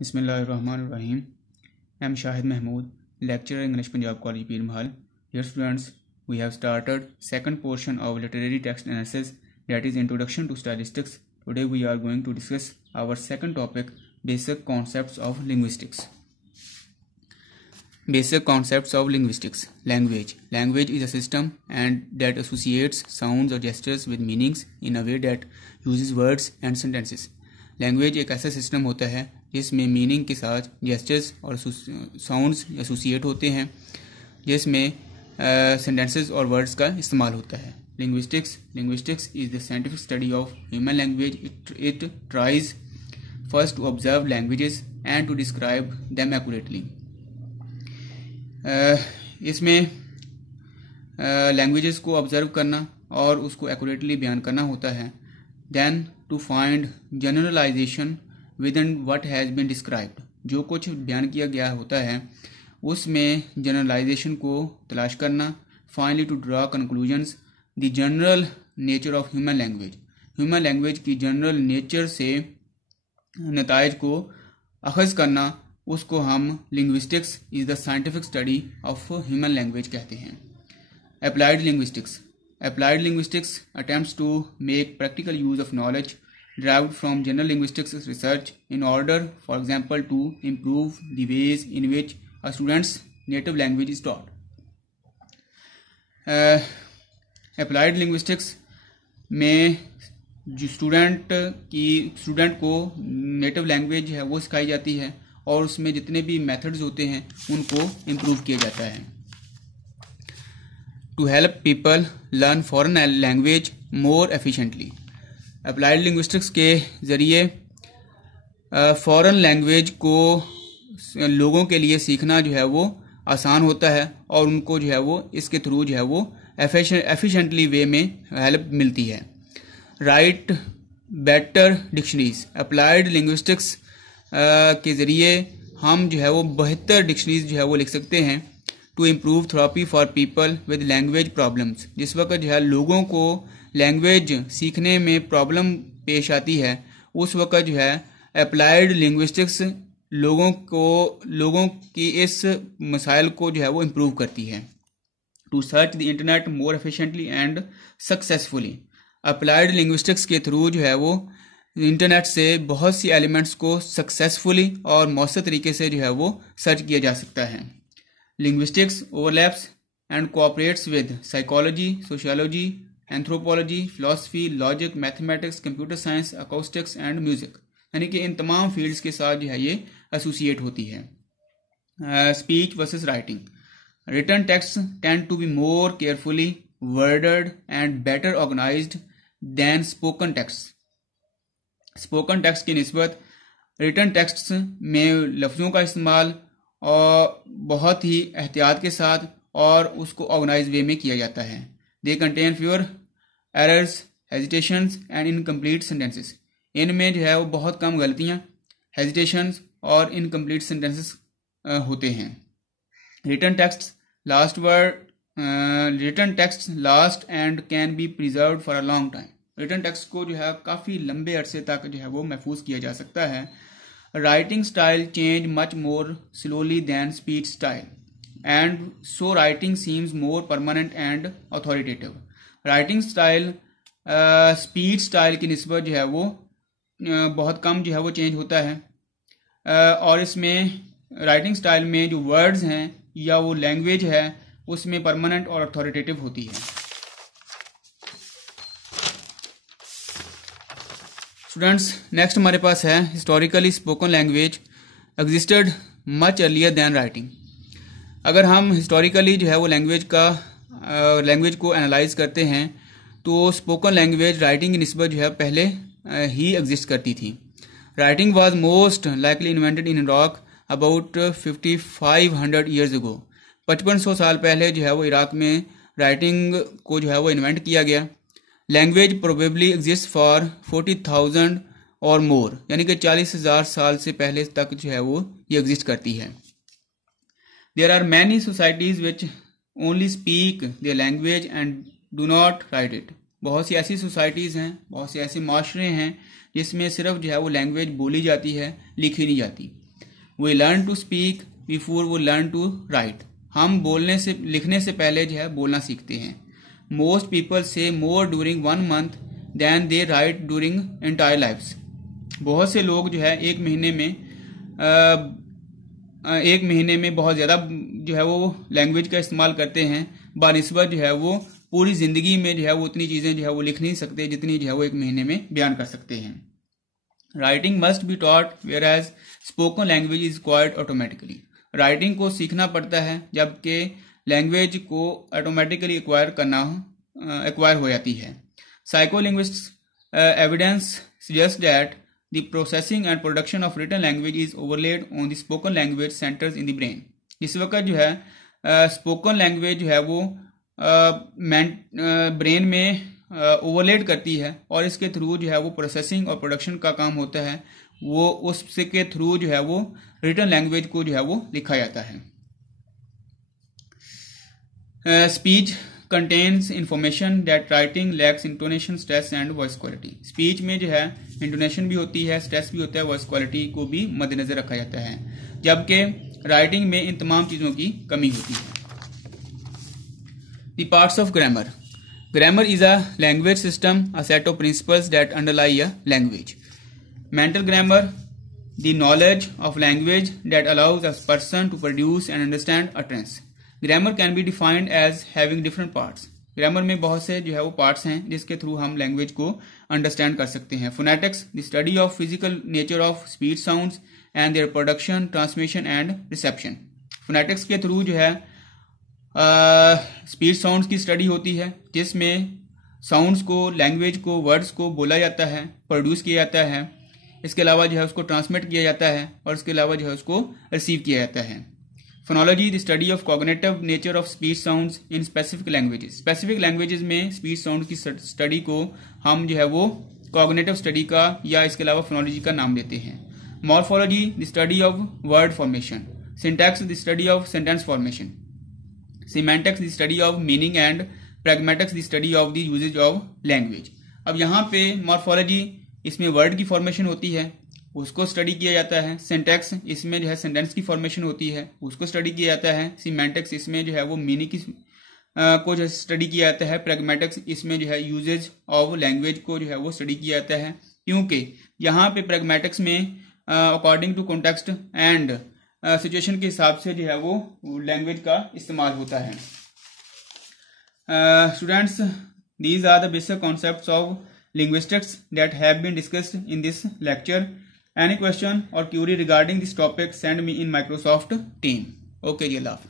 Bismillahirrahmanirrahim. I am Shahid Mahmood, lecturer English Punjab College Pir Mahal. Dear students, we have started second portion of literary text analysis, that is Introduction to Stylistics. Today we are going to discuss our second topic, Basic Concepts of Linguistics. Basic concepts of linguistics. Language. Language is a system and that associates sounds or gestures with meanings in a way that uses words and sentences. Language एक ऐसा system होता है जिसमें meaning के साथ gestures और sounds associate होते हैं, जिसमें सेंटेंसेस और वर्ड्स का इस्तेमाल होता है. Linguistics is the scientific study of human language. It tries first to observe languages and to describe them accurately. इसमें लैंग्वेजेस को ऑब्जर्व करना और उसको एक्यूरेटली बयान करना होता है. Then to find generalisation within what has been described. जो कुछ बयान किया गया होता है उसमें जनरलाइजेशन को तलाश करना. Finally to draw conclusions. The general nature of human language. Human language की जनरल नेचर से नताइज को अखज़ करना, उसको हम linguistics is the scientific study of human language कहते हैं. Applied linguistics. Applied linguistics attempts to make practical use of knowledge derived from general linguistics research in order, for example, to improve the ways in which a student's native language is taught. Applied linguistics में जो student को native language है वो सिखाई जाती है और उसमें जितने भी मेथड्स होते हैं उनको इम्प्रूव किया जाता है. To help people learn foreign language more efficiently. Applied linguistics के ज़रिए फॉरेन लैंग्वेज को लोगों के लिए सीखना जो है वो आसान होता है और उनको जो है वो इसके थ्रू जो है वो एफिशिएंटली वे में हेल्प मिलती है. Right better dictionaries. Applied linguistics के ज़रिए हम जो है वो बेहतर डिक्शनरीज जो है वो लिख सकते हैं. To improve therapy for people with language problems. जिस वक्त जो है लोगों को लैंग्वेज सीखने में प्रॉब्लम पेश आती है उस वक्त जो है अप्लाइड लिंग्विस्टिक्स लोगों की इस मसाइल को जो है वो इम्प्रूव करती है. To search the internet more efficiently and successfully. Applied linguistics के थ्रू जो है वो इंटरनेट से बहुत सी एलिमेंट्स को सक्सेसफुली और मौसर तरीके से जो है वो सर्च किया जा सकता है. Linguistics overlaps and cooperates with psychology, sociology, anthropology, philosophy, logic, mathematics, computer science, acoustics and music. यानी कि इन तमाम फील्ड्स के साथ जो है ये एसोसिएट होती है. Speech versus writing. Written texts tend to be more carefully worded and better organized than spoken texts. Spoken text की निस्बत written texts में लफ्ज़ों का इस्तेमाल और बहुत ही एहतियात के साथ और उसको ऑर्गेनाइज वे में किया जाता है. They contain fewer errors, hesitations and incomplete sentences. इनमें जो है वो बहुत कम गलतियां, हेजिटेशंस और इनकम्प्लीट सेंटेंसेस होते हैं. Written text last and can be preserve for a long time. Written text को जो है काफ़ी लंबे अरसे तक जो है वो महफूज किया जा सकता है. Writing style change much more slowly than speech style, and so writing seems more permanent and authoritative. Writing style speech style की निस्बत जो है वो बहुत कम जो है वो चेंज होता है और इसमें राइटिंग स्टाइल में जो वर्ड्स हैं या वो लैंग्वेज है उसमें परमानेंट और अथॉरिटेटिव होती है. स्टूडेंट्स, नेक्स्ट हमारे पास है historically spoken language existed much earlier than writing. अगर हम हिस्टोरिकली जो है वो लैंग्वेज को एनालाइज करते हैं तो स्पोकन लैंग्वेज राइटिंग की निस्बत जो है पहले ही एग्जिस्ट करती थी. Writing was most likely invented in Iraq about 5500 years ago. 5500 साल पहले जो है वो इराक में राइटिंग को जो है वो इन्वेंट किया गया. लैंग्वेज प्रोबेबली एग्जिस्ट फॉर 40,000 और मोर, यानी कि 40,000 साल से पहले तक जो है वो ये एग्जिस्ट करती है. There are many societies which only speak their language and do not write it. बहुत सी ऐसी सोसाइटीज़ हैं, बहुत से ऐसे माशरे हैं जिसमें सिर्फ जो है वो लैंग्वेज बोली जाती है, लिखी नहीं जाती. We learn to speak before we learn to write. हम लिखने से पहले जो है बोलना सीखते हैं। Most people say more during 1 month than they write during entire lives. बहुत से लोग जो है एक महीने में बहुत ज़्यादा जो है वो लैंग्वेज का इस्तेमाल करते हैं, बानिस्बत जो है वो पूरी ज़िंदगी में जो है वो उतनी चीज़ें जो है वो लिख नहीं सकते जितनी जो है वो एक महीने में बयान कर सकते हैं। Writing must be taught whereas spoken language is acquired automatically. Writing को सीखना पड़ता है जबकि लैंग्वेज को ऑटोमेटिकली एक्वायर हो जाती है। Psycholinguistics evidence suggest that the processing and production of written language is overlaid on the spoken language centres in the brain. इस वक्त जो है स्पोकन लैंग्वेज जो है वो ब्रेन में ओवरलेड करती है और इसके थ्रू जो है वो प्रोसेसिंग और प्रोडक्शन का काम होता है, वो उसके थ्रू जो है वो रिटन लैंग्वेज को जो है वो लिखा जाता है। Speech contains information that writing lakhs intonation, stress and voice quality. Speech में जो है इंटोनेशन भी होती है, स्ट्रेस भी होता है, वॉइस क्वालिटी को भी मद्देनजर रखा जाता है, जबकि राइटिंग में इन तमाम चीज़ों की कमी होती है। The parts of grammar. Grammar is a language system, a set of principles that underlie a language. Mental grammar, the knowledge of language that allows a person to produce and understand utterance. Grammar can be defined as having different parts. Grammar में बहुत से जो है वो parts हैं जिसके through हम language को understand कर सकते हैं. Phonetics, the study of physical nature of speech sounds and their production, transmission and reception. Phonetics के थ्रू जो है स्पीच साउंड्स की स्टडी होती है जिसमें साउंड्स को, लैंग्वेज को, वर्ड्स को बोला जाता है, प्रोड्यूस किया जाता है, इसके अलावा जो है उसको ट्रांसमिट किया जाता है और इसके अलावा जो है उसको रिसीव किया जाता है। Phonology, the study of cognitive nature of speech sounds in specific languages. Specific languages में स्पीच साउंड की स्टडी को हम जो है वो कॉग्निटिव स्टडी का या इसके अलावा फोनोलॉजी का नाम देते हैं। Morphology, the study of word formation. Syntax, the study of sentence formation. Semantics, the study of meaning, and pragmatics, the study of the usage of language. अब यहाँ पे मॉर्फोलॉजी, इसमें वर्ड की फॉर्मेशन होती है, उसको स्टडी किया जाता है। सिंटैक्स, इसमें जो है सेंटेंस की फॉर्मेशन होती है, उसको स्टडी किया जाता है। सीमेंटिक्स, इसमें जो है वो मीनिंग की को जो स्टडी किया जाता है। प्रैग्मेटिक्स, इसमें जो है यूजेज ऑफ लैंग्वेज को जो है वो स्टडी किया जाता है, क्योंकि यहाँ पे प्रैग्मेटिक्स में according to context and situation के हिसाब से जो है वो लैंग्वेज का इस्तेमाल होता है। Students, these are the basic concepts of linguistics that have been discussed in this lecture. Any question और query regarding this topic send me in Microsoft team. Okay ji, Allah हाफिज़।